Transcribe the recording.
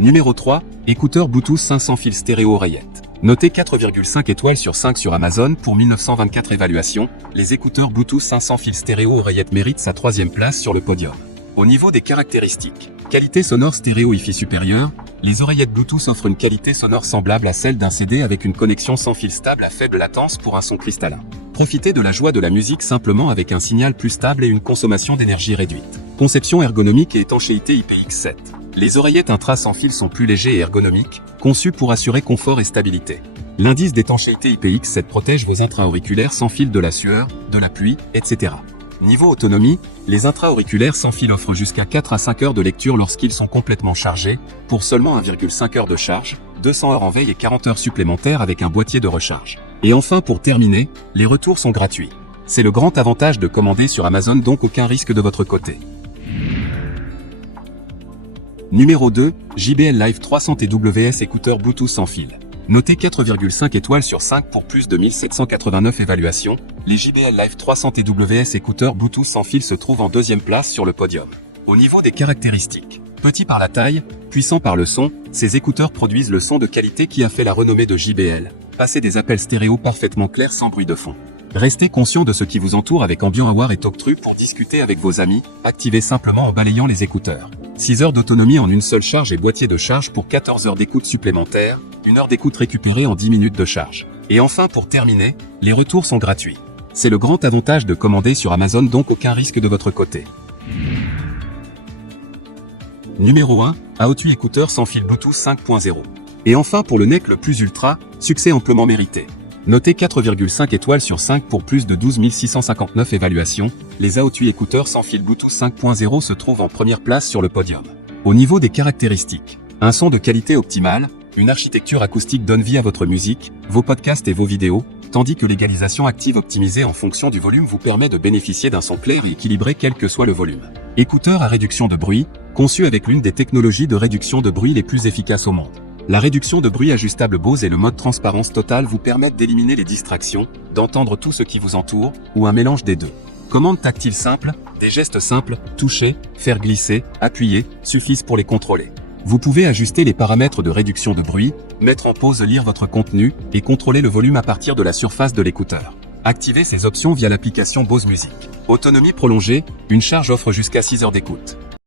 Numéro 3, écouteurs Bluetooth 500 fils stéréo oreillette. Noté 4,5 étoiles sur 5 sur Amazon pour 1924 évaluations, les écouteurs Bluetooth 500 fils stéréo oreillette méritent sa 3e place sur le podium. Au niveau des caractéristiques, qualité sonore stéréo Hi-Fi supérieure, les oreillettes Bluetooth offrent une qualité sonore semblable à celle d'un CD avec une connexion sans fil stable à faible latence pour un son cristallin. Profitez de la joie de la musique simplement avec un signal plus stable et une consommation d'énergie réduite. Conception ergonomique et étanchéité IPX7. Les oreillettes intra sans fil sont plus légers et ergonomiques, conçues pour assurer confort et stabilité. L'indice d'étanchéité IPX7 protège vos intra-auriculaires sans fil de la sueur, de la pluie, etc. Niveau autonomie, les intra-auriculaires sans fil offrent jusqu'à 4 à 5 heures de lecture lorsqu'ils sont complètement chargés, pour seulement 1,5 heures de charge, 200 heures en veille et 40 heures supplémentaires avec un boîtier de recharge. Et enfin pour terminer, les retours sont gratuits. C'est le grand avantage de commander sur Amazon, donc aucun risque de votre côté. Numéro 2, JBL Live 300 TWS écouteurs Bluetooth sans fil. Noté 4,5 étoiles sur 5 pour plus de 1789 évaluations, les JBL Live 300 TWS écouteurs Bluetooth sans fil se trouvent en 2e place sur le podium. Au niveau des caractéristiques, petits par la taille, puissants par le son, ces écouteurs produisent le son de qualité qui a fait la renommée de JBL. Passez des appels stéréo parfaitement clairs sans bruit de fond. Restez conscient de ce qui vous entoure avec Ambient Aware et TalkTrue pour discuter avec vos amis, activez simplement en balayant les écouteurs. 6 heures d'autonomie en une seule charge et boîtier de charge pour 14 heures d'écoute supplémentaires, 1 heure d'écoute récupérée en 10 minutes de charge. Et enfin pour terminer, les retours sont gratuits. C'est le grand avantage de commander sur Amazon, donc aucun risque de votre côté. Numéro 1, AOTUI écouteurs sans fil Bluetooth 5.0. Et enfin pour le NEC le plus ultra, succès amplement mérité. Noté 4,5 étoiles sur 5 pour plus de 12 659 évaluations, les AOTUI écouteurs sans fil Bluetooth 5.0 se trouvent en première place sur le podium. Au niveau des caractéristiques, un son de qualité optimale, une architecture acoustique donne vie à votre musique, vos podcasts et vos vidéos, tandis que l'égalisation active optimisée en fonction du volume vous permet de bénéficier d'un son clair et équilibré quel que soit le volume. Écouteurs à réduction de bruit, conçus avec l'une des technologies de réduction de bruit les plus efficaces au monde. La réduction de bruit ajustable Bose et le mode transparence totale vous permettent d'éliminer les distractions, d'entendre tout ce qui vous entoure, ou un mélange des deux. Commandes tactiles simples, des gestes simples, toucher, faire glisser, appuyer, suffisent pour les contrôler. Vous pouvez ajuster les paramètres de réduction de bruit, mettre en pause, lire votre contenu, et contrôler le volume à partir de la surface de l'écouteur. Activez ces options via l'application Bose Music. Autonomie prolongée, une charge offre jusqu'à 6 heures d'écoute.